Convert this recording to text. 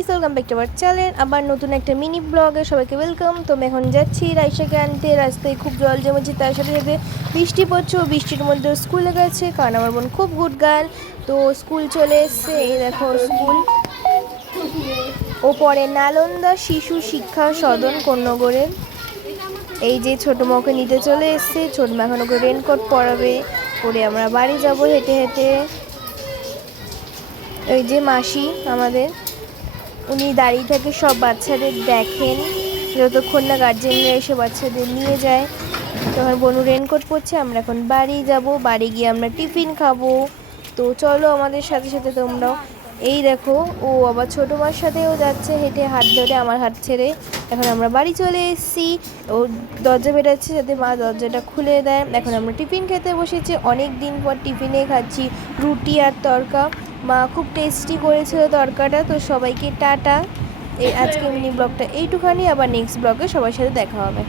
Guys welcome back to our channel আবার নতুন একটা মিনি ব্লগে সবাইকে ওয়েলকাম তো আমি এখন যাচ্ছি রাইসাকে আনতে রাস্তায় খুব জল জমেছে তার সাথে সাথে বৃষ্টি পড়ছে বৃষ্টির মধ্যে স্কুলে গেছে। কারণ আমার বোন খুব গুড গার্ল তো স্কুল চলে এসছে। এই দেখো স্কুল ও পরে নালন্দা শিশু শিক্ষা সদন কন্যগড়ের এই যে ছোটো মাকে নিতে চলে এসছে। ছোটো মা এখন ওকে রেনকোট পরাবে। পরে আমরা বাড়ি যাব হেঁটে হেঁটে। ওই যে মাসি আমাদের। উনি দাঁড়িয়ে থেকে সব বাচ্চাদের দেখেন। যতক্ষণ না গার্জেনরা এসে বাচ্চাদের নিয়ে যায়। তখন বনু রেনকোট পরছে, আমরা এখন বাড়ি যাব। বাড়ি গিয়ে আমরা টিফিন খাব। তো চলো আমাদের সাথে সাথে তোমরাও। এই দেখো, ও আবার ছোটো মার সাথেও যাচ্ছে, হেঁটে হাত ধরে আমার হাত ছেড়ে। এখন আমরা বাড়ি চলে এসেছি। ও দরজা বেরোচ্ছে যাতে মা দরজাটা খুলে দেয়। এখন আমরা টিফিন খেতে বসেছি। অনেক দিন পর টিফিনে খাচ্ছি রুটি আর তরকা। মা খুব টেস্টি করেছিল তরকাটা, তো সবাইকে টাটা। এই আজকে মিনি ব্লগটা এইটুখানি, আবার নেক্সট ব্লগে সবার সাথে দেখা হবে।